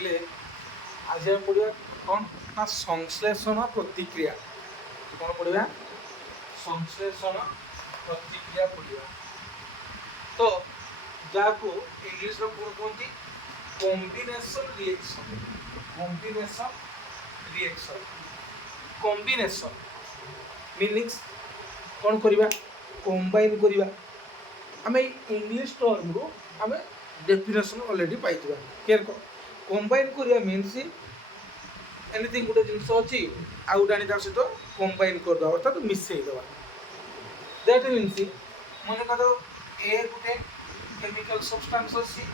ପିଲେ आज हम पढ़ा कौन ना संश्लेषण प्रतिक्रिया कौन पढ़ा संश्लेषण प्रतिक्रिया पढ़ा तो जहाँ इंग्लिश कौन कहते combination reaction combination reaction combination meanings कौन करवा कंबाइन करवा आम इंग्लिश टर्म रु आम डेफिनेशन ऑलरेडी पाई क्लियर कंबाइन करवा मीन्स एनिथिंग गोटे जिनस अच्छी आउ गोटे आनी सहित कंबाइन करदे अर्थात मिसईदे दैट मीन्स मन कर ए गोटे केमिकल सब्सटेंस अच्छी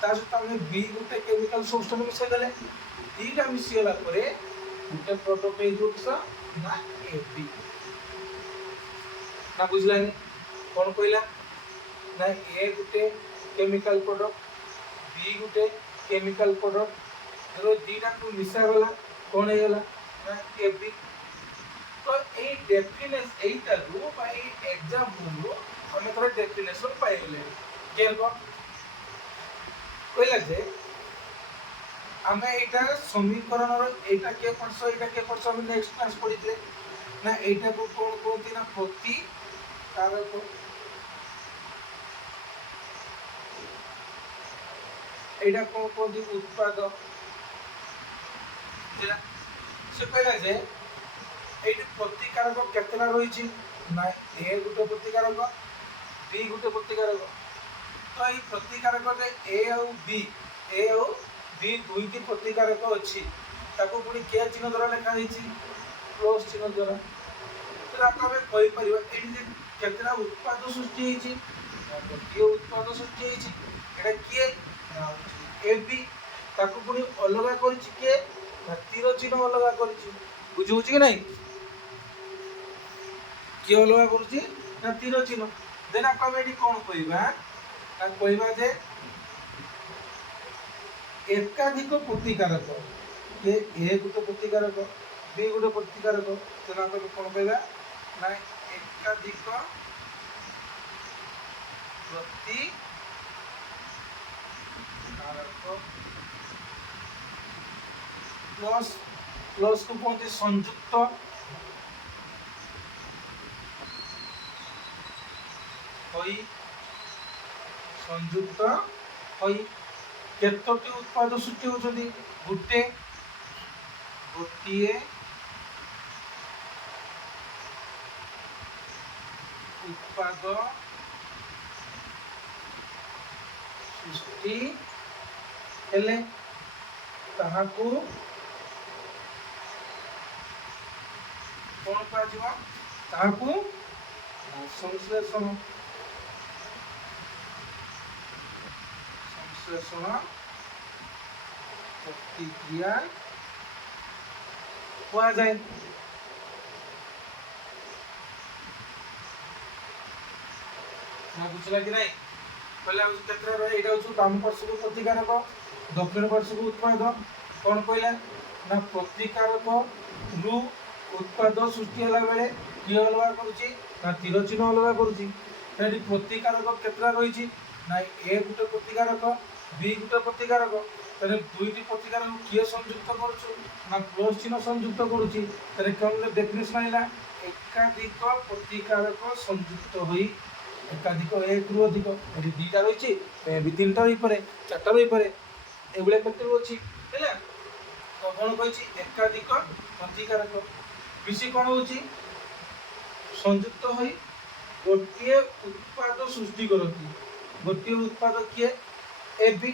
सहित आम बी गोटे केमिकल सब्सटेंस मिसईदे दीटा मिसीगला गोटे प्रोडक्ट किस ना ए बी ना बुझलानी कौन कहला ना ए गोटे केमिकल प्रोडक्ट बी गोटे केमिकल प्रोडक्ट जो दीटा को मिसागला कौन होगा ना ए बी तो ये डेफिनेशन यहीटा एग्जाम्पल रू आम थोड़ा डेफिनेशन पाइले क्लियर कौन कहला जे आम यहाँ समीकरण यहाँ किए पढ़स यहाँ किए पढ़स आम नेक्स्ट क्लास पढ़ी ना यहाँ को कौन कहते ना प्रतिकारक यहाँ कौन कहते उत्पाद से कहला जे ये प्रतिकारक केतटा रही ना ए गोटे प्रतिकारक बी गोटे प्रतिकारक तो ये प्रतिकारक ए आउ बी दुईटी प्रतिकारक अच्छी ताको पुणी के चिन्ह द्वारा लिखाई प्लस चिन्ह द्वारा तो आम कहीपर केतटा उत्पाद सृष्टि गोटे उत्पाद सृष्टि होता किए ए बी ताको पुणी अलग कर तीर चिन्ह अलग कर बुझे कि नहीं किए अलग कर तीर चिन्ह देन आम ये कौन कहवा जे एकाधिक प्रतिकारक ये ए गोटे प्रतिकारक बी गोटे प्रतिकारक तेना आम कौन कहवा ना एकाधिक प्रतिकारक प्लस प्लस को कहते संयुक्त संयुक्त केतोटी उत्पाद सृष्टि होती गोटे गोटे उत्पाद सृष्टि हेले ताहाकू कौन कह ताहाकू संश्लेषण संश्लेषण प्रतिक्रिया कह जाए बुझला कि नहीं पहले यहाँ बाम पार्श्व को प्रतिकारक दक्षिण पार्श्व को उत्पाद कौन कहला ना प्रतिकारक रु उत्पाद सृष्टि होला बेले किए अलग कर तीर चिन्ह अलग कर प्रतिकारक केतटा रही ना ए गोटे प्रतिकारक बी गोटे प्रतिकारक दुईटी प्रतिकारक किए संयुक्त कर प्लस चिन्ह संयुक्त करुँच कौन डेफिनेशन आइला एकाधिक प्रतिकारक संयुक्त हो एकाधिक एक रु अधिक ये दुईटा रही भी तीन टा रही पारे चार्टा रही पारे एभलिया केते अच्छी है तो कौन कही एकाधिक प्रतिकारक बेसी कौन हो संयुक्त हो गोटे उत्पाद सृष्टि करती गोटे उत्पाद किए ए बी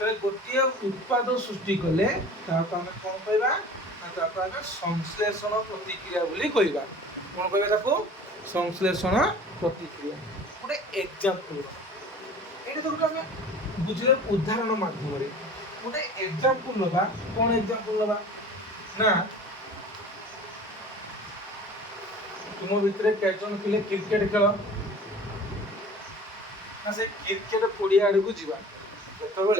गोटे उत्पाद सृष्टि कले आम कौन कहवा संश्लेषण प्रतिक्रिया बोली कहवा कौन कहवा संश्लेषण प्रतिक्रिया गोटे एग्जाम्पल ये तो गोटे आम बुझे उदाहरण मध्यम गोटे एग्जाम्पल ना कौन एग्जाम्पल ना तुम भितर कैजन पिले क्रिकेट खेल ना से क्रिकेट पड़िया आड़ को जीवा जो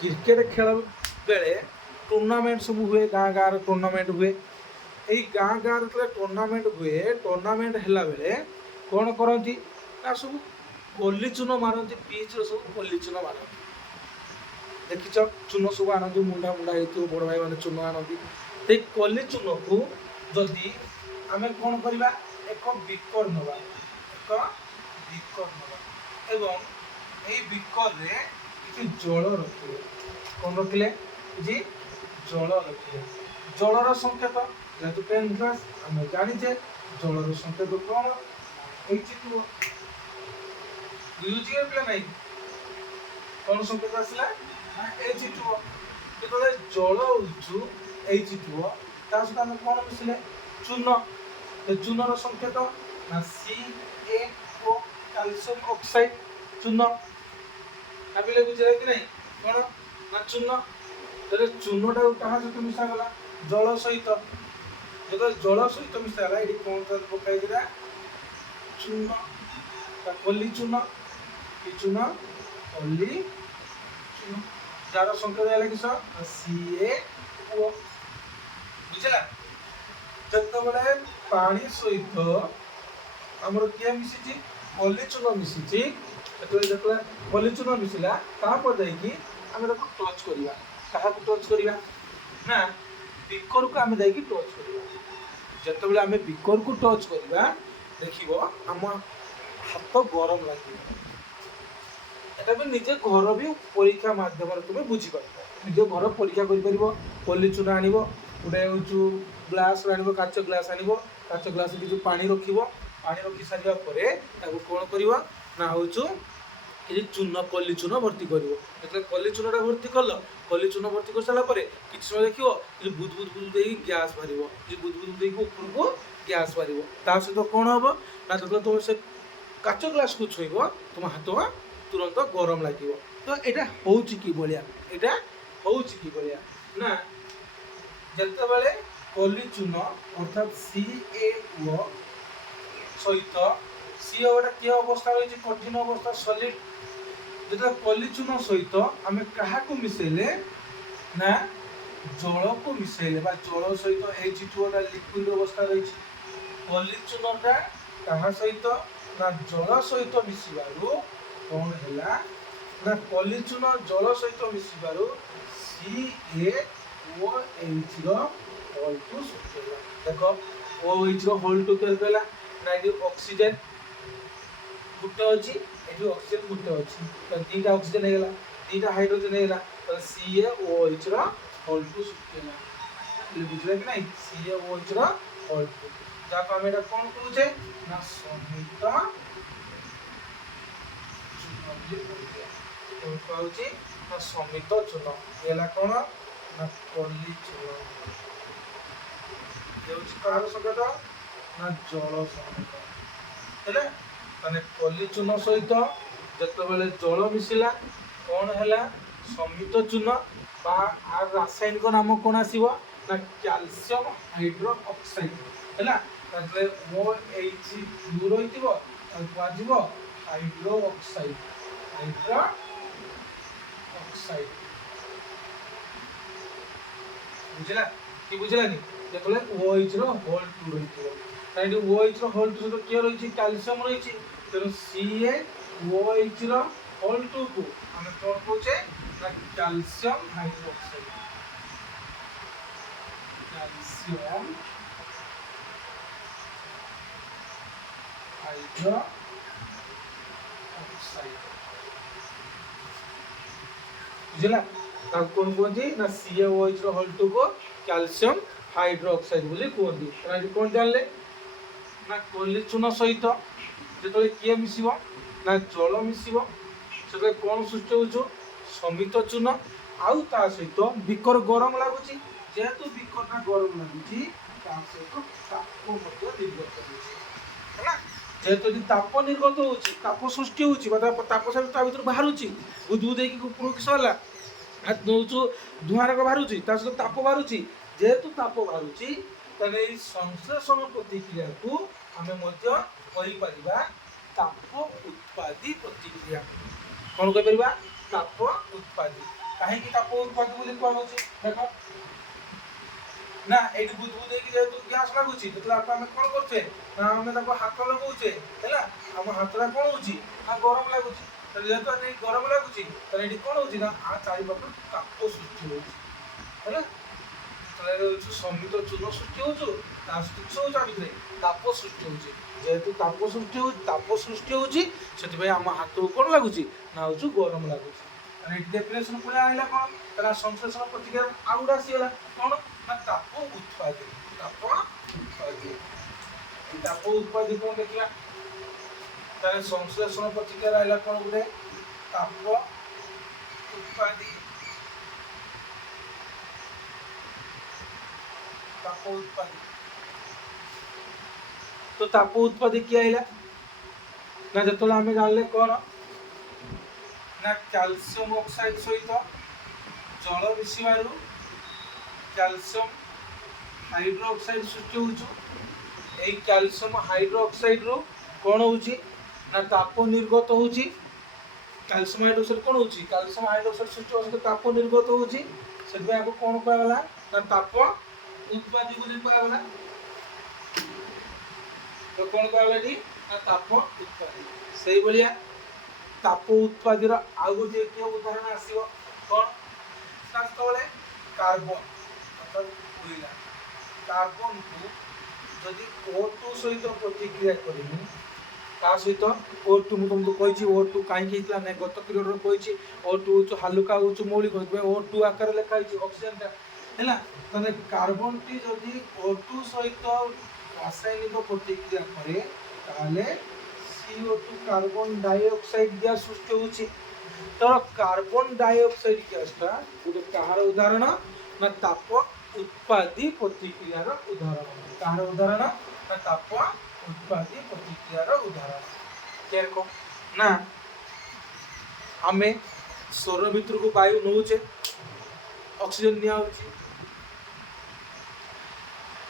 क्रिकेट खेल बेले टूर्नामेंट सब हुए गाँ गाँव टूर्नामेंट हुए यही गाँ गाँव टूर्नामेंट हुए टूर्नामेंट है बेले कौन करती ना सब पल्ली चून मारती पिच सब पल्ली चून मारती ଦେଖିଛ ଚୂନ ସବୁ ଆଣନ୍ତି ମୁଣ୍ଡା ମୁଣ୍ଡା ହେଇଥିବ ବଡ଼ ଭାଇମାନେ ଚୂନ ଆଣନ୍ତି। ସେଇ କଲି ଚୂନକୁ ଯଦି ଆମେ କ'ଣ କରିବା ଏକ ବିକର ନେବା ଏବଂ এই ବିକରରେ କିଛି ଜଳ ରଖିଲେ କ'ଣ ରଖିଲେ କିଛି ଜଳ ରଖିଲେ ଜଳର ସଂକେତ ଯେହେତୁ 10 କ୍ଲାସ୍ ଆମେ ଜାଣିଛେ ଜଳର ସଂକେତ କ'ଣ H2O ବୁଝୁଛିବେ ପିଲା ନାହିଁ କ'ଣ ସଂକେତ ଆସିଲା ନା H2O ଯେତେବେଳେ ଜଳ ହେଉଛୁ H2O ତା ସହିତ ଆମେ କ'ଣ ମିଶିଲେ ଚୂନ ଚୂନର ସଂକେତ ନା CaO କ୍ୟାଲସିୟମ ଅକ୍ସାଇଡ୍ ଚୂନ ଭାବିଲେ ବୁଝିଲେ କି ନାହିଁ କ'ଣ ନା ଚୂନ ଯେତେବେଳେ ଚୂନଟାକୁ କାହା ସହିତ ମିଶାଗଲା ଜଳ ସହିତ ଯେତେବେଳେ ଜଳ ସହିତ ମିଶାଗଲା ଏଠି କ'ଣ ପକାଇଥିଲା ଚୂନ କଲି ଚୂନ କି ଚୂନ କଲି ଚୂନ ଯାହାର ସଂକେତ ହେଲା କିସ CaO ବୁଝିଲା ଯେତେବେଳେ ପାଣି ସହିତ ଆମର କିଏ ମିଶିଛି କଲି ଚୂନ ମିଶିଛି ଯେତେବେଳେ କଲି ଚୂନ ମିଶିଲା ତାପରେ ଯାଇକି ଆମେ ତାକୁ ଟଚ୍ କରିବା କାହାକୁ ଟଚ୍ କରିବା ନା ବିକରକୁ ଆମେ ଯାଇକି ଟଚ୍ କରିବା ଯେତେବେଳେ ଆମେ ବିକରକୁ ଟଚ୍ କରିବା ଦେଖିବ ଆମ ହାତ ଗରମ ଲାଗିବ এটা ବି ନିଜେ ଘର ବି ପରୀକ୍ଷା ମାଧ୍ୟମରେ ତୁମେ ବୁଝିପାରିବ ନିଜ ଘର ପରୀକ୍ଷା କରିପାରିବ କଲି ଚୂନ ଆଣିବ ଗୋଟେ ହେଉଛି ଗ୍ଲାସ୍ ଆଣିବ କାଚ ଗ୍ଲାସ୍ ଆଣିବ କାଚ ଗ୍ଲାସ୍ରେ କିଛି ପାଣି ରଖିବ ପାଣି ରଖି ସାରିବା ପରେ ତାକୁ କ'ଣ କରିବ ନା ହେଉଛୁ କିଛି ଚୂନ କଲି ଚୂନ ଭର୍ତ୍ତି କରିବ ଯେତେବେଳେ କଲି ଚୂନଟା ଭର୍ତ୍ତି କଲ କଲି ଚୂନ ଭର୍ତ୍ତି କରିସାରିଲା ପରେ କିଛି ସମୟ ଦେଖିବ କିଛି ବୁଦ ବୁଦ ଦେଇକି ଗ୍ୟାସ୍ ବାହାରିବ କିଛି ବୁଦ ବୁଦ ଦେଇକି ଉପରକୁ ଗ୍ୟାସ୍ ବାହାରିବ ତା ସହିତ କ'ଣ ହେବ ନା ଯେତେବେଳେ ତୁମେ ସେ କାଚ ଗ୍ଲାସ୍କୁ ଛୁଇଁବ ତୁମ ହାତ ତୁରନ୍ତ ଗରମ ଲାଗିବ ତ ଏଇଟା ହେଉଛି କିଭଳିଆ ନା ଯେତେବେଳେ କଲି ଚୂନ ଅର୍ଥାତ୍ CaO ସହିତ CaOଟା କି ଅବସ୍ଥା ରହିଛି କଠିନ ଅବସ୍ଥା ସଲିଡ୍ ଯେତେବେଳେ କଲି ଚୂନ ସହିତ ଆମେ କାହାକୁ ମିଶାଇଲେ ନା ଜଳକୁ ମିଶାଇଲେ ବା ଜଳ ସହିତ H2Oଟା ଲିକ୍ୱିଡ୍ ଅବସ୍ଥା ରହିଛି କଲି ଚୂନଟା କାହା ସହିତ ନା ଜଳ ସହିତ ମିଶିବାରୁ କ'ଣ ହେଲା ନା କଲି ଚୂନ ଜଳ ସହିତ ମିଶିବାରୁ CaOHର ହୋଲ୍ ଟୁ ସୃଷ୍ଟି ହେଲା ଦେଖ OHର ହୋଲ୍ ଟୁ କେତେ ହେଲା ନା ଏଠି ଅକ୍ସିଜେନ୍ ଗୋଟେ ଅଛି ଏଠି ଅକ୍ସିଜେନ୍ ଗୋଟେ ଅଛି ତ ଦୁଇଟା ଅକ୍ସିଜେନ୍ ହେଇଗଲା ଦୁଇଟା ହାଇଡ୍ରୋଜେନ୍ ହେଇଗଲା ତ CaOHର ହୋଲ୍ ଟୁ ସୃଷ୍ଟି ହେଲା ବୁଝିଲେ କି ନାହିଁ CaOHର ହୋଲ୍ ଟୁ ଯାହାକୁ ଆମେ ଏଇଟା କ'ଣ କହୁଛେ ନା ସମିତ ହେଉଛି ନା ସମିତ ଚୂନ ହେଲା କ'ଣ ନା କଲି ଚୂନ ହେଉଛି କାହାର ସଂକେତ ନା ଜଳ ସଂକେତ ହେଲେ ମାନେ କଲି ଚୂନ ସହିତ ଯେତେବେଳେ ଜଳ ମିଶିଲା କ'ଣ ହେଲା ସମିତ ଚୂନ ବା ଆର ରାସାୟନିକ ନାମ କ'ଣ ଆସିବ ନା କ୍ୟାଲସିୟମ ହାଇଡ୍ରୋକ୍ସାଇଡ୍ ହେଲା ତାହେଲେ OH ବ୍ଲୁ ରହିଥିବ ତାକୁ କୁହାଯିବ ହାଇଡ୍ରୋକ୍ସାଇଡ୍ ବୁଝିଲା କି ବୁଝିଲାନି ଯେତେବେଳେ OHର ହୋଲ୍ ଟୁ ରହିଥିବ ତାହେଲେ OHର ହୋଲ୍ ଟୁ ସହିତ କିଏ ରହିଛି କ୍ୟାଲସିୟମ ରହିଛି ତେଣୁ CaOHର ହୋଲ୍ ଟୁକୁ ଆମେ କ'ଣ କହୁଛେ ନା କ୍ୟାଲସିୟମ ହାଇଡ୍ରୋକ୍ସାଇଡ୍ ବୁଝିଲା ତାକୁ କ'ଣ କୁହନ୍ତି ନା CaOHର ହୋଲ୍ ଟୁକୁ କ୍ୟାଲସିୟମ ହାଇଡ୍ରୋକ୍ସାଇଡ୍ ବୋଲି କୁହନ୍ତି ଏଠି କ'ଣ ଜାଣିଲେ ନା କଲି ଚୂନ ସହିତ ଯେତେବେଳେ କିଏ ମିଶିବ ନା ଜଳ ମିଶିବ ସେତେବେଳେ କ'ଣ ସୃଷ୍ଟି ହେଉଛୁ ସମିତ ଚୂନ ଆଉ ତା ସହିତ ବିକର ଗରମ ଲାଗୁଛି ଯେହେତୁ ବିକରଟା ଗରମ ଲାଗୁଛି ତା ସହିତ ତାପ ମଧ୍ୟ ନିର୍ଗତ ହେଉଛି ହେଲା ଯେହେତୁ ଯଦି ତାପ ନିର୍ଗତ ହେଉଛି ତାପ ସୃଷ୍ଟି ହେଉଛି ବା ତାପ ସହିତ ତା ଭିତରୁ ବାହାରୁଛି ବୁଦ ଦେଇକି ଉପରକୁ କିସ ହେଲା ନେଉଛୁ ଧୂଆଁରକ ବାହାରୁଛି ତା ସହିତ ତାପ ବାହାରୁଛି ଯେହେତୁ ତାପ ବାହାରୁଛି ତାହେଲେ ଏଇ ସଂଶ୍ଳେଷଣ ପ୍ରତିକ୍ରିୟାକୁ ଆମେ ମଧ୍ୟ କରିପାରିବା ତାପ ଉତ୍ପାଦୀ ପ୍ରତିକ୍ରିୟା କ'ଣ କହିପାରିବା ତାପ ଉତ୍ପାଦୀ କାହିଁକି ତାପ ଉତ୍ପାଦୀ ବୋଲି କୁହାଯାଉଛି ଦେଖ ନା ଏଇଠି ବୁଦ ଦେଇକି ଯେହେତୁ ଗ୍ୟାସ୍ ଲାଗୁଛି ଯେତେବେଳେ ଆମେ କ'ଣ କରୁଛେ ନା ଆମେ ତାକୁ ହାତ ଲଗାଉଛେ ହେଲା ଆମ ହାତଟା କ'ଣ ହେଉଛି ନା ଗରମ ଲାଗୁଛି ତ ଯେହେତୁ ଏଠି ଗରମ ଲାଗୁଛି ତାହେଲେ ଏଠି କ'ଣ ହେଉଛି ନା ଚାରିପାଖରେ ତାପ ସୃଷ୍ଟି ହେଉଛି ହେଲା। ତାହେଲେ ହେଉଛି ସମିତ ଚୂର୍ଣ୍ଣ ସୃଷ୍ଟି ହେଉଛୁ ତା ସୃଷ୍ଟି ହେଉଛି ଆ ଭିତରେ ତାପ ସୃଷ୍ଟି ହେଉଛି। ଯେହେତୁ ତାପ ସୃଷ୍ଟି ହେଉଛି ସେଥିପାଇଁ ଆମ ହାତକୁ କ'ଣ ଲାଗୁଛି ନା ହେଉଛି ଗରମ ଲାଗୁଛି। ତାହେଲେ ଏଠି ଡେଫିନେସନ୍ ପୁରା ଆସିଲା କ'ଣ ତାର ସଂଶ୍ଳେଷଣ ପ୍ରତିକ୍ରିୟା ଆଉ ଗୋଟେ ଆସିଗଲା କ'ଣ ନା ତାପ ଉତ୍ପାଦୀ। ତାପ ଉତ୍ପାଦୀ କ'ଣ ଦେଖିବା ତାହେଲେ ସଂଶ୍ଳେଷଣ ପ୍ରତିକ୍ରିୟା ରହିଲା କ'ଣ ଗୋଟେ ତାପ ଉତ୍ପାଦୀ। ତ ତାପ ଉତ୍ପାଦୀ କିଏ ଆଇଲା ନା ଯେତେବେଳେ ଆମେ ଜାଣିଲେ କ'ଣ ନା କ୍ୟାଲସିୟମ ଅକ୍ସାଇଡ୍ ସହିତ ଜଳ ମିଶିବାରୁ କ୍ୟାଲସିୟମ ହାଇଡ୍ରୋକ୍ସାଇଡ୍ ସୃଷ୍ଟି ହେଉଛି। এই କ୍ୟାଲସିୟମ ହାଇଡ୍ରୋକ୍ସାଇଡ୍ରୁ କ'ଣ ହେଉଛି ନା ତାପ ନିର୍ଗତ ହେଉଛି। କ୍ୟାଲସିୟମ ହାଇଡ୍ରୋକ୍ସାଇଡ୍ କ'ଣ ହେଉଛି କ୍ୟାଲସିୟମ ହାଇଡ୍ରୋକ୍ସାଇଡ୍ ସୃଷ୍ଟି ହେବା ସହିତ ତାପ ନିର୍ଗତ ହେଉଛି। ସେଥିପାଇଁ ଆକୁ କ'ଣ କୁହାଗଲା ନା ତାପ ଉତ୍ପାଦୀ ବୋଲି କୁହାଗଲା। ତ କ'ଣ କୁହାଗଲା ଏଠି ନା ତାପ ଉତ୍ପାଦୀ। ସେଇଭଳିଆ ତାପ ଉତ୍ପାଦୀର ଆଉ ଗୋଟିଏ କିଏ ଉଦାହରଣ ଆସିବ କ'ଣ ନା ଯେତେବେଳେ କାର୍ବନ ଅର୍ଥାତ୍ କୋଇଲା କାର୍ବନକୁ ଯଦି O2 ସହିତ ପ୍ରତିକ୍ରିୟା କରିବୁ ତା ସହିତ O2 ମୁଁ ତୁମକୁ କହିଛି O2 କାହିଁକି ହେଇଥିଲା ନା ଗତ ପିରିୟଡ଼ରେ କହିଛି O2 ହେଉଛି ହାଲୁକା ହେଉଛି ମୌଳିକ ସେଥିପାଇଁ O2 ଆକାରରେ ଲେଖା ହେଇଛି ଅକ୍ସିଜେନଟା ହେଲା। ତାହେଲେ କାର୍ବନଟି ଯଦି O2 ସହିତ ରାସାୟନିକ ପ୍ରତିକ୍ରିୟା କରେ ତାହେଲେ CO2 କାର୍ବନ ଡାଇଅକ୍ସାଇଡ୍ ଗ୍ୟାସ୍ ସୃଷ୍ଟି ହେଉଛି। ତ କାର୍ବନ ଡାଇଅକ୍ସାଇଡ୍ ଗ୍ୟାସ୍ଟା ଗୋଟେ କାହାର ଉଦାହରଣ ନା ତାପ ଉତ୍ପାଦୀ ପ୍ରତିକ୍ରିୟାର ଉଦାହରଣ। କାହାର ଉଦାହରଣ ନା ତାପ ଉତ୍ପାଦୀ ପ୍ରତିକ୍ରିୟାର ଉଦାହରଣ। ନା ଆମେ ସ୍ୱର ଭିତରକୁ ବାୟୁ ନେଉଛେ ଅକ୍ସିଜେନ ନିଆହେଉଛି।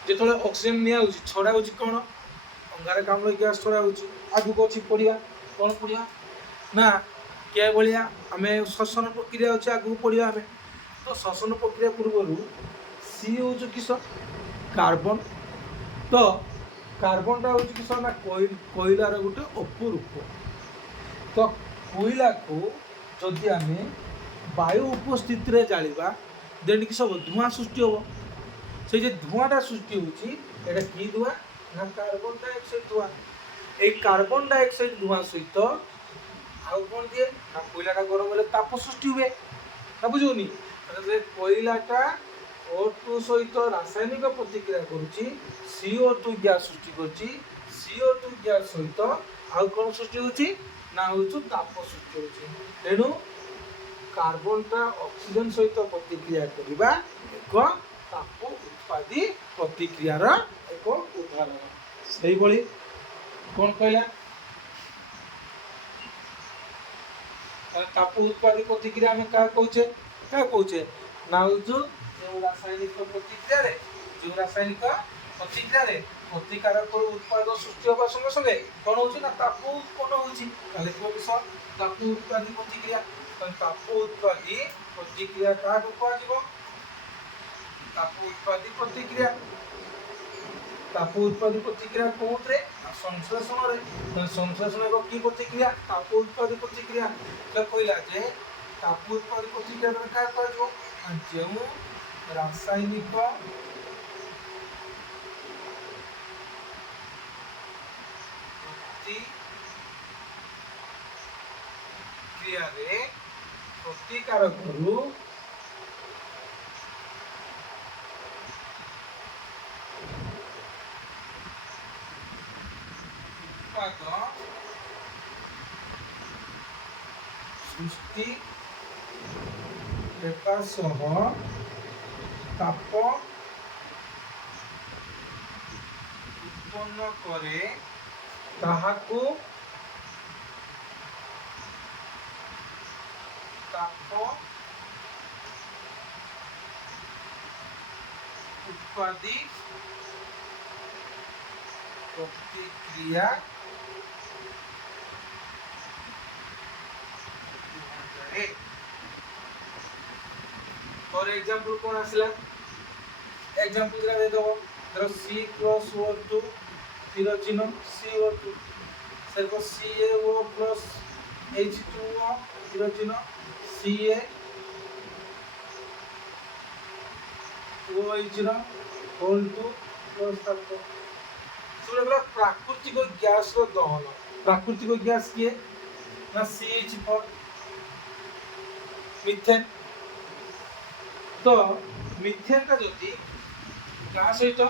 ଯେତେବେଳେ ଅକ୍ସିଜେନ ନିଆହେଉଛି ଛଡ଼ା ହେଉଛି କ'ଣ ଅଙ୍ଗାରକାମ୍ଳ ଗ୍ୟାସ୍ ଛଡ଼ା ହେଉଛି। ଆଗକୁ ଅଛି ପଢ଼ିବା କ'ଣ ପଢ଼ିବା ନା କିଭଳିଆ ଆମେ ଶ୍ୱସନ ପ୍ରକ୍ରିୟା ଅଛି ଆଗକୁ ପଢ଼ିବା ଆମେ। ତ ଶ୍ୱସନ ପ୍ରକ୍ରିୟା ପୂର୍ବରୁ ସି ହେଉଛି କିସ କାର୍ବନ। ତ କାର୍ବନଟା ହେଉଛି କିସ ନା କୋଇଲାର ଗୋଟେ ଅପରୂପ। ତ କୋଇଲାକୁ ଯଦି ଆମେ ବାୟୁ ଉପସ୍ଥିତିରେ ଜାଳିବା ଦେନ୍ କିସ ହେବ ଧୂଆଁ ସୃଷ୍ଟି ହେବ। সেই যে ধোঁয়াটা সৃষ্টি হচ্ছে এটা কি ধোঁয়া না কার্বন ডাইঅক্সাইড ধোঁয়া। এই কার্বন ডাইঅক্সাইড ধোঁয়া সহিত ଆଉ କ'ଣ ଦିଏ ନା କୋଇଲାଟା ଗରମ ହେଲେ ତାପ ସୃଷ୍ଟି ହୁଏ ନା ବୁଝୁନି। କୋଇଲାଟା O2 ସହିତ ରାସାୟନିକ ପ୍ରତିକ୍ରିୟା କରୁଛି CO2 ଗ୍ୟାସ୍ ସୃଷ୍ଟି କରୁଛି। CO2 ଗ୍ୟାସ୍ ସହିତ ଆଉ କ'ଣ ସୃଷ୍ଟି ହେଉଛି ନା ହେଉଛି ତାପ ସୃଷ୍ଟି ହେଉଛି। ତେଣୁ କାର୍ବନଟା ଅକ୍ସିଜେନ ସହିତ ପ୍ରତିକ୍ରିୟା କରିବା ଏକ ତାପ ଉତ୍ପାଦୀ ପ୍ରତିକ୍ରିୟାର ଏକ ଉଦାହରଣ। ସେଇଭଳି କ'ଣ କହିଲା ତାପ ଉତ୍ପାଦୀ ପ୍ରତିକ୍ରିୟା ଆମେ କାହା କହୁଛେ ନା ହେଉଛି ଯେଉଁ ରାସାୟନିକ ପ୍ରତିକ୍ରିୟାରେ ପ୍ରତିକାରକ ଉତ୍ପାଦ ସୃଷ୍ଟି ହେବା ସଙ୍ଗେ ସଙ୍ଗେ କ'ଣ ହେଉଛି ନା ତାପ ଉତ୍ପନ୍ନ ହେଉଛି। ତାହେଲେ ତାପ ଉତ୍ପାଦୀ ପ୍ରତିକ୍ରିୟା। ତାପ ଉତ୍ପାଦୀ ପ୍ରତିକ୍ରିୟା କାହାକୁ କୁହାଯିବ ତାପ ଉତ୍ପାଦୀ ପ୍ରତିକ୍ରିୟା। ତାପ ଉତ୍ପାଦୀ ପ୍ରତିକ୍ରିୟା କୋଉଥିରେ ସଂଶ୍ଳେଷଣରେ। ସଂଶ୍ଳେଷଣ ଏକ କି ପ୍ରତିକ୍ରିୟା ତାପ ଉତ୍ପାଦୀ ପ୍ରତିକ୍ରିୟା। କହିଲା ଯେ ତାପ ଉତ୍ପାଦୀ ପ୍ରତିକ୍ରିୟା କାହା କୁହାଯିବ ଯେଉଁ ରାସାୟନିକ ପ୍ରତିକ୍ରିୟାରେ ପ୍ରତିକାରକରୁ ସୃଷ୍ଟି ହେବା ସହ ତାପ ଉତ୍ପନ୍ନ କରେ ତାହାକୁ ତାପ ଉତ୍ପାଦୀ ପ୍ରତିକ୍ରିୟା फॉर एग्जांपल कौन आसला एग्जांपल दे देबो धरो C+O2 तीर चिन्ह CO2 Seiko CaO+ H2O hydrogen Ca OH ର whole 2 plus ତାପ ସେଗୁଡ଼ା ପ୍ରାକୃତିକ ଗ୍ୟାସର ଦହନ। ପ୍ରାକୃତିକ ଗ୍ୟାସ କିଏ ନା CH4 ମିଥେନ୍। ତ ମିଥେନଟା ଯଦି କାହା ସହିତ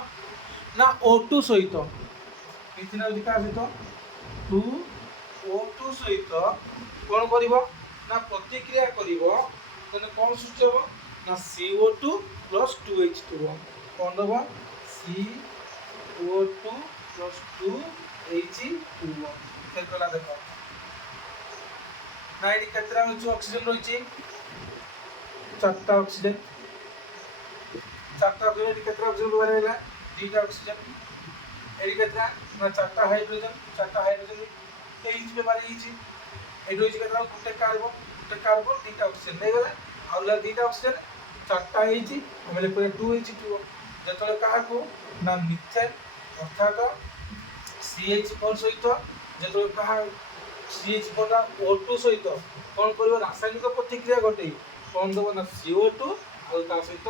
ନା O2 ସହିତ, ମିଥେନ୍ ହେଉଛି କାହା ସହିତ 2O2 ସହିତ କ'ଣ କରିବ ନା ପ୍ରତିକ୍ରିୟା କରିବ, ତାହେଲେ କ'ଣ ସୃଷ୍ଟି ହେବ ନା CO2 ପ୍ଲସ୍ 2H2O। କ'ଣ ଦେବ CO2 ପ୍ଲସ୍ 2H2O। କେତେଟା ଦେଖ ନା ଏଠି କେତେଟା ରହିଛି ଅକ୍ସିଜେନ୍ ରହିଛି 4ଟା ଅକ୍ସିଜେନ୍। 4ଟା ଅକ୍ସିଜେନ୍, ଏଠି କେତେଟା ଅକ୍ସିଜେନ୍ ବ୍ୟବହାର ହେଲା 2ଟା ଅକ୍ସିଜେନ୍। ଏଠି କେତେଟା ନା 4ଟା ହାଇଡ୍ରୋଜେନ୍। 4ଟା ହାଇଡ୍ରୋଜେନ୍ H ବ୍ୟବହାର ହେଇଛି। ଏଠି ରହିଛି କେତେଟା ଗୋଟେ କାର୍ବନ 2ଟା ଅକ୍ସିଜେନ୍ ନେଇଗଲା। ଆଉ ହେଲା 2ଟା ଅକ୍ସିଜେନ୍ 4ଟା ହେଇଛି ଆମେ ଲେଖିବା 2H2O। ଯେତେବେଳେ କାହାକୁ ନା ମିଥେନ୍ ଅର୍ଥାৎ CH4 ସହିତ ଯେତେବେଳେ କାହା CH4 ଟା O2 ସହିତ କ'ଣ କରିବ ରାସାୟନିକ ପ୍ରତିକ୍ରିୟା ଘଟେଇ କ'ଣ ଦେବ ନା CO2 ଆଉ ତା ସହିତ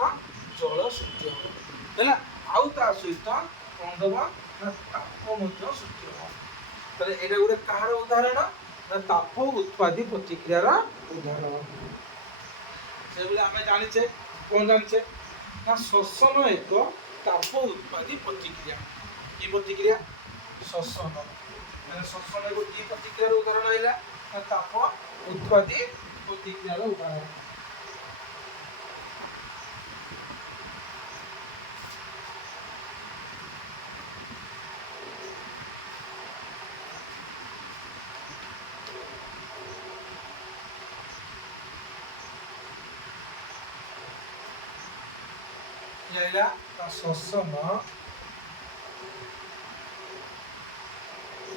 ଜଳ ସୃଷ୍ଟି ହେବ ହେଲା। ଆଉ ତା ସହିତ କ'ଣ ଦେବ ନା ତାପ ମଧ୍ୟ ସୃଷ୍ଟି ହେବ। ତାହେଲେ ଏଇଟା ଗୋଟେ କାହାର ଉଦାହରଣ ନା ତାପ ଉତ୍ପାଦୀ ପ୍ରତିକ୍ରିୟାର ଉଦାହରଣ। ସେଭଳି ଆମେ ଜାଣିଛେ କ'ଣ ଜାଣିଛେ ନା ଶ୍ୱସନ ଏକ ତାପ ଉତ୍ପାଦୀ ପ୍ରତିକ୍ରିୟା। କି ପ୍ରତିକ୍ରିୟା ଶ୍ୱସନ। ଶ୍ୱସନ ଗୋଟିଏ ପ୍ରତିକ୍ରିୟାର ଉଦାହରଣ ହେଲା ନା ତାପ ଉତ୍ପାଦୀ ପ୍ରତିକ୍ରିୟାର ଉଦାହରଣ।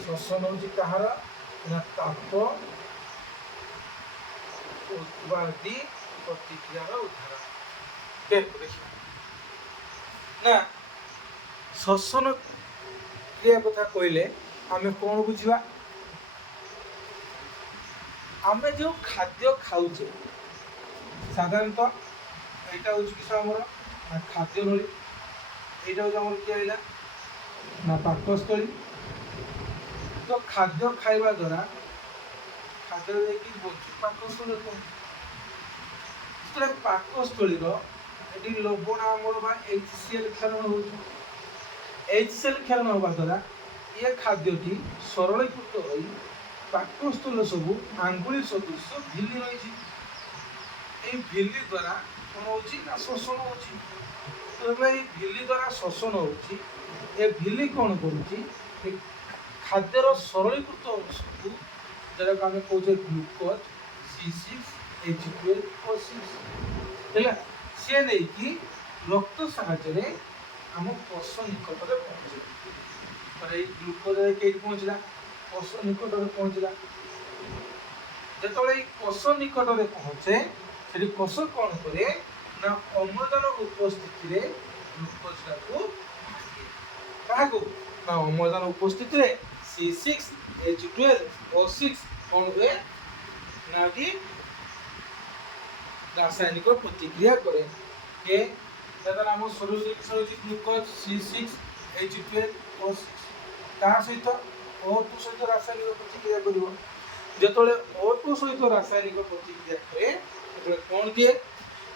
ଶ୍ୱସନ ହେଉଛି କାହାର ନା ତାପ ଉତ୍ପାଦୀ ପ୍ରତିକ୍ରିୟାର ଉଦାହରଣ। ଦେଖିବା ନା ଶ୍ୱସନ କ୍ରିୟା କଥା କହିଲେ ଆମେ କ'ଣ ବୁଝିବା? ଆମେ ଯେଉଁ ଖାଦ୍ୟ ଖାଉଛେ ସାଧାରଣତଃ ଏଇଟା ହେଉଛି କିସ ଆମର ନା ଖାଦ୍ୟ ନଳୀ। ଏଇଟା ହେଉଛି ଆମର କିଏ ରହିଲା ନା ପାକସ୍ଥଳୀ। ତ ଖାଦ୍ୟ ଖାଇବା ଦ୍ୱାରା ଖାଦ୍ୟ ଯାଇକି ପାକସ୍ଥଳୀରେ ପହଞ୍ଚେ। ଯେତେବେଳେ ପାକସ୍ଥଳୀର ଏଠି ଲବଣ ଆମର ବା HCl କ୍ଷରଣ ହେଉଛି। HCl କ୍ଷରଣ ହେବା ଦ୍ୱାରା ଏ ଖାଦ୍ୟଟି ସରଳୀକୃତ ହୋଇ ପାକସ୍ଥଳୀର ସବୁ ଆଙ୍ଗୁଳି ସଦୃଶ ଭିଲି ରହିଛି। এই ভিଲି ଦ୍ୱାରା କ'ଣ ହେଉଛି ନା ଶୋଷଣ ହେଉଛି। ଯେତେବେଳେ ଏଇ ଭିଲି ଦ୍ୱାରା ଶୋଷଣ ହେଉଛି ଏ ଭିଲି କ'ଣ କରୁଛି ଏ ଖାଦ୍ୟର ସରଳୀକୃତ ଅଂଶକୁ ଯେଉଁଟାକୁ ଆମେ କହୁଛେ ଗ୍ଲୁକୋଜ୍ C6H12O6 ହେଲା ସିଏ ନେଇକି ରକ୍ତ ସାହାଯ୍ୟରେ ଆମ କୋଷ ନିକଟରେ ପହଞ୍ଚିବ। ଏଇ ଗ୍ଲୁକୋଜ୍ କେଉଁଠି ପହଞ୍ଚିଲା କୋଷ ନିକଟରେ ପହଞ୍ଚିଲା। ଯେତେବେଳେ ଏଇ କୋଷ ନିକଟରେ ପହଞ୍ଚେ ସେଠି କୋଷ କ'ଣ କରେ ନା ଅମ୍ଳଜାନ ଉପସ୍ଥିତିରେ ଗ୍ଲୁକୋଜଟାକୁ କାହାକୁ ନା ଅମ୍ଳଜାନ ଉପସ୍ଥିତିରେ C6H12O6 କ'ଣ ହୁଏ ନା କି ରାସାୟନିକ ପ୍ରତିକ୍ରିୟା କରେ। ଯେତେବେଳେ ଆମ ଶରୀରରେ ହେଉଛି ଗ୍ଲୁକୋଜ C6H12O6 ତା ସହିତ O2 ସହିତ ରାସାୟନିକ ପ୍ରତିକ୍ରିୟା କରିବ। ଯେତେବେଳେ O2 ସହିତ ରାସାୟନିକ ପ୍ରତିକ୍ରିୟା କରେ ସେତେବେଳେ କ'ଣ ଦିଏ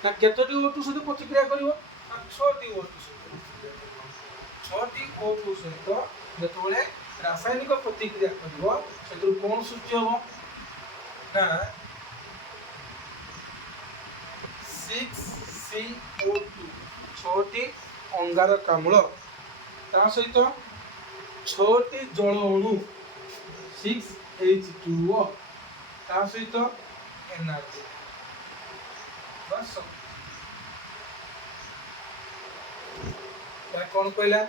ନା କେତୋଟି O2 ସହିତ ପ୍ରତିକ୍ରିୟା କରିବ ନା 6ଟି O2 ସହିତ ପ୍ରତିକ୍ରିୟା କରିବ। 6ଟି O2 ସହିତ ଯେତେବେଳେ ରାସାୟନିକ ପ୍ରତିକ୍ରିୟା କରିବ ସେଥିରୁ କ'ଣ ସୃଷ୍ଟି ହେବ ନା 6CO2 6ଟି ଅଙ୍ଗାରକାମ୍ଳ ତା ସହିତ 6ଟି ଜଳ ଅଣୁ 6H2O ତା ସହିତ ଏନର୍ଜି ବାସ୍। କ'ଣ କହିଲା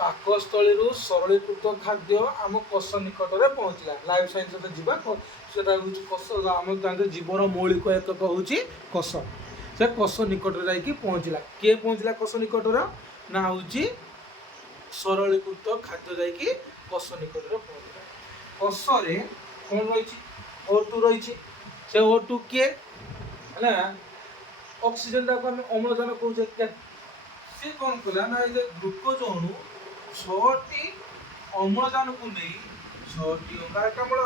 ପାକସ୍ଥଳୀରୁ ସରଳୀକୃତ ଖାଦ୍ୟ ଆମ କୋଷ ନିକଟରେ ପହଞ୍ଚିଲା। ଲାଇଫ୍ ସାଇନ୍ସରେ ଯିବା ସେଟା ହେଉଛି କୋଷ। ଆମେ ଜାଣିଛେ ଜୀବନ ମୌଳିକ ଏକକ ହେଉଛି କୋଷ। ସେ କୋଷ ନିକଟରେ ଯାଇକି ପହଞ୍ଚିଲା। କିଏ ପହଞ୍ଚିଲା କୋଷ ନିକଟରେ ନା ହେଉଛି ସରଳୀକୃତ ଖାଦ୍ୟ ଯାଇକି କୋଷ ନିକଟରେ ପହଞ୍ଚିଲା। କୋଷରେ कौन रही O2 रही से O2 किए है ऑक्सीजन टाक आम अम्लजान कहे सी कौन कला ना ये ग्लुकोज अणु 6टी अम्लजान को नहीं 6टी अंगारकाम्ल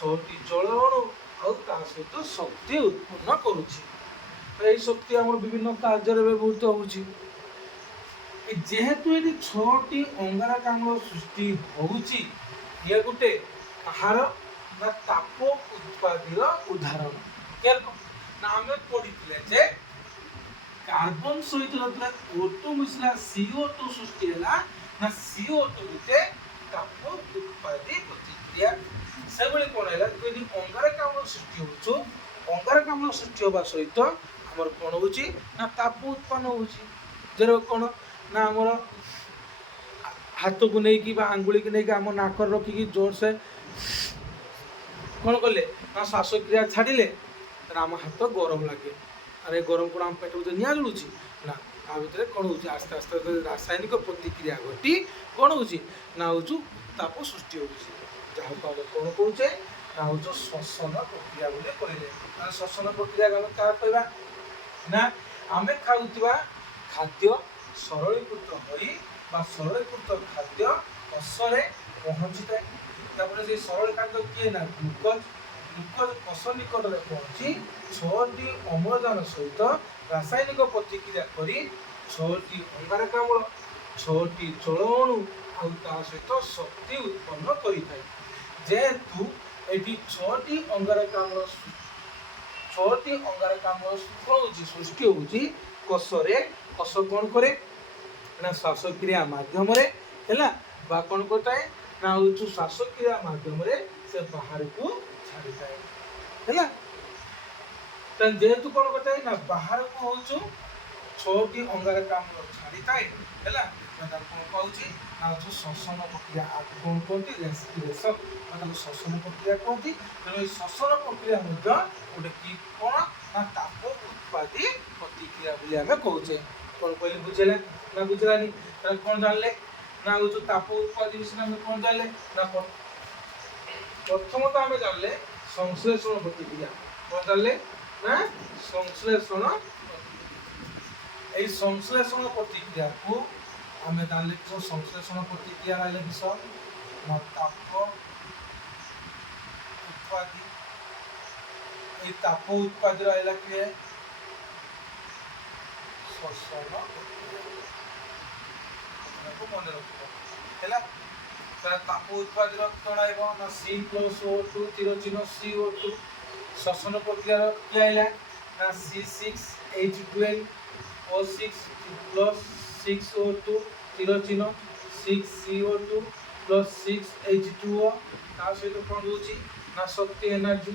6टी जल अणु और सहित शक्ति उत्पन्न करुच्ची शक्ति आम विभिन्न कार्य व्यवहृत होची जेहेतु ये 6टी अंगारकाम्ल सृष्टि होउची ये गोटे आहार ना ताप उत्पादीर उदाहरण क्या ना आम पढ़ी जे कार्बन सहित O2 मिसला CO2 सृष्टि है ना CO2 गुटे ताप उत्पादी प्रतिक्रिया से कौन है यदि अंगारकाम्ल सृष्टि हो अंगारकाम्ल सृष्टि होगा सहित आमर कौन हो ताप उत्पन्न हो कौन ना आमर हाथ को लेकिन आंगुली को लेकिन आम नाक रखिकी जोर से कौन कले ना श्वासक्रिया छाड़िले आम हाथ गरम लगे अरे गरम को आम पेट निआ जलूची ना आ भितर कौन हो आस्ते आस्ते रासायनिक प्रतिक्रिया घटी कौन हो ना हूँ ताप सृष्टि हो जहाँ को आम कौन कहे ना हूँ श्वसन प्रक्रिया बोले कहले श्वसन प्रक्रिया क्या कहवा ना आम खाऊा खाद्य सरलीकृत हो सरलीकृत खाद्य कषे पहुँची थाए से सरल खाद्य किए ना ग्लुकोज ग्लुकोज कष निकट में पहुँची 6टी अम्लजान सहित रासायनिक प्रतिक्रिया करी 6टी अंगारकाम्ल 6टी जल अणु और सहित शक्ति उत्पन्न करें जेहेतु ये 6टी अंगारकाम्ल सृष्टि होची कषरे कष कौन करे ना श्वासक्रिया माध्यम है कौन करता है ना हूँ श्वासक्रिया माध्यम से बाहर को छाड़ी है जेहेतु कौन करता है ना बाहर को हूँ 6टी अंगारकाम्ल छाड़ी थाए है कौन कहूँ श्वसन प्रक्रिया कौन कहते रेस्पिरेशन श्वसन प्रक्रिया कहती तेणु श्वसन प्रक्रिया गोटे कि कौन ना ताप उत्पादी प्रतिक्रिया बोली आम कहे कौन कहले बुझेले ना बुझलानी कौन जानले ना हूँ ताप उत्पादी विषय कौन जानले ना प्रथम तो आम जानले संश्लेषण प्रतिक्रिया कौन जानले ना संश्लेषण संश्लेषण प्रतिक्रिया को आम जानले तो संश्लेषण प्रतिक्रिया रहा विषय ना ताप उत्पादी ताप उत्पादी रहा कि श्वसन मन रखा ताप उत्पादी जन ना C+O2 तीर चिन्ह CO2 श्वसन प्रक्रिया क्या है ना C6H12O6 प्लस 6O2 तीर चिन्ह 6CO2 प्लस 6H2O सहित कौन हो ना शक्ति एनर्जी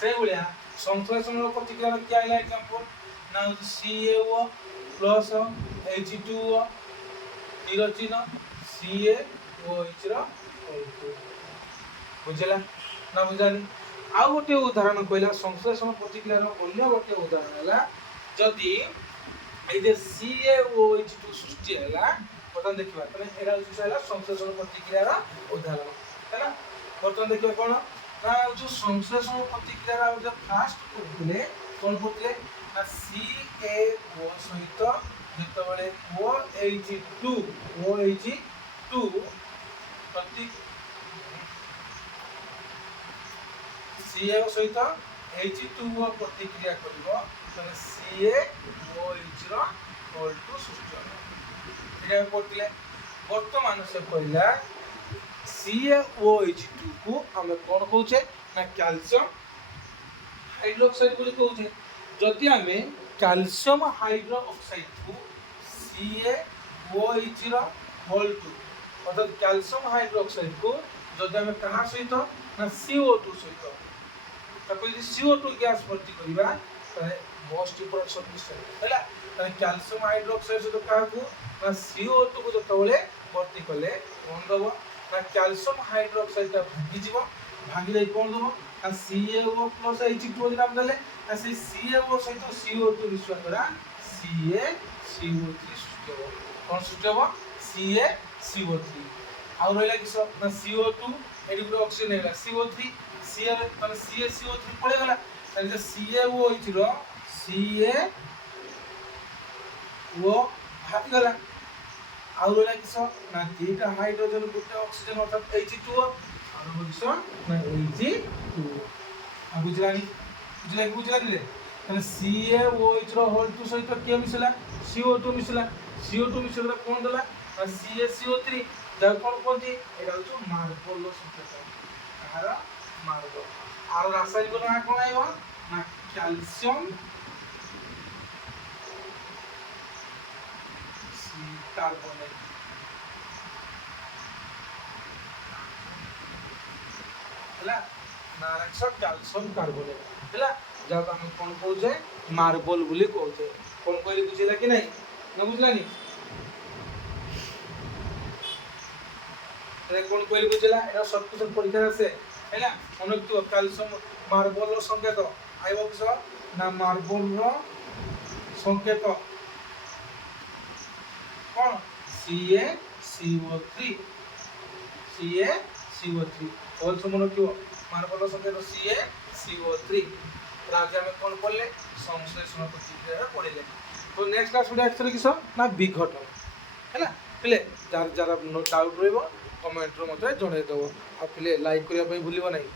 से भाया संश्लेषण प्रतिक्रिया क्या है एग्जांपल ना CaO प्लस H2O तीर चिन्ह CaOH बुझेगा ना बुझानी आउ गोटे उदाहरण कहला संश्लेषण प्रतिक्रिया अन्य गोटे उदाहरण है जदि ये CaOH2 सृष्टि है बर्तमान देखा यहाँ संश्लेषण प्रतिक्रिया उदाहरण है बर्तमान देखा कौन ना जो संश्लेषण प्रतिक्रिया जो फास्ट करते कौन करते ना CaO सहित जितेबाला OH2 प्रति CaO सहित H2O प्रतिक्रिया कर CaOH सृष्टि करते बर्तमान से कहला CaOH2 को आम कौन कहे ना कैल्शियम हाइड्रोक्साइड बोली कहे जदि आम कैल्शियम हाइड्रोक्साइड को CaOH2 अर्थात कैल्शियम हाइड्रोक्साइड को जदि आम क्या सहित ना CO2 सहित CO2 गैस भर्ती करवा मोस्ट इंपोर्टेंट सबस्टेंस है कैल्शियम हाइड्रोक्साइड सहित क्या ना CO2 को जो भर्ती कले कौन दब ना कैल्शियम हाइड्रोक्साइड भांगी भांगी कौन दब ना CaO प्लस H2O नाम देले ना से CaO सहित CO2 मिश्रण द्वारा CaCO3 सृष्टि हो कौन सृष्टि हो CaCO3 आउ रहा किस ना CO2 ଏଠି ଗୋଟେ ଅକ୍ସିଜେନ ହେଇଗଲା CO3 Ca ମାନେ CaCO3 ପଳେଇଗଲା ତାହେଲେ ଯେ CaOH ର CaO ବାହାରିଗଲା ଆଉ ରହିଲା କିସ ନା ଦିଟା ହାଇଡ୍ରୋଜେନ ଗୋଟେ ଅକ୍ସିଜେନ ଅର୍ଥାৎ H2O ଆଉ କିସ ନା H2O ଆଉ ବୁଝିଲାନି ରେ ତାହେଲେ CaOH ର ହୋଲ ଟୁ ସହିତ କିଏ ମିଶିଲା CO2 ମିଶିଲା CO2 ମିଶିଲା କଣ ଦେଲା ନା CaCO3 ଯାହା କଣ କୁହନ୍ତି ଏଇଟା ହଉଛି ମାର୍ବଲ ସଂକେତ କାହାର ମାର୍ବଲ ଆର ରାସାୟନିକ ନାଁ କଣ ଆଇବ ନା କ୍ୟାଲସିୟମ कार्बोनेट ହେଲା ନାରାକ୍ସ କ୍ୟାଲସିୟମ କାର୍ବୋନେଟ ହେଲା ଯାହାକୁ ଆମେ କଣ କହୁଛେ ମାର୍ବଲ ବୋଲି କହୁଛେ କଣ କହିଲି ବୁଝିଲା କି ନାହିଁ ନା ବୁଝିଲାନି କଣ କହିଲି ବୁଝିଲା ଏଟା ସର୍କୁଲେସନ ପରୀକ୍ଷା ଆସେ ହେଲା ମନେ ରଖିଥିବ କ୍ୟାଲସିୟମ ମାର୍ବଲର ସଂକେତ ଆଇବ କିସ ନା ମାର୍ବଲର ସଂକେତ कौन CaCO3 और मन क्यों मार्बल संकेत CaCO3 आज आम कौन पढ़ले संश्लेषण प्रतिक्रिया पढ़ले तो नेक्स्ट क्लास एक्चुअली किस ना विघटन है पिले जार जार डाउट रही कमेंट मत जनईदेव आ पिले लाइक करने भूल नहीं।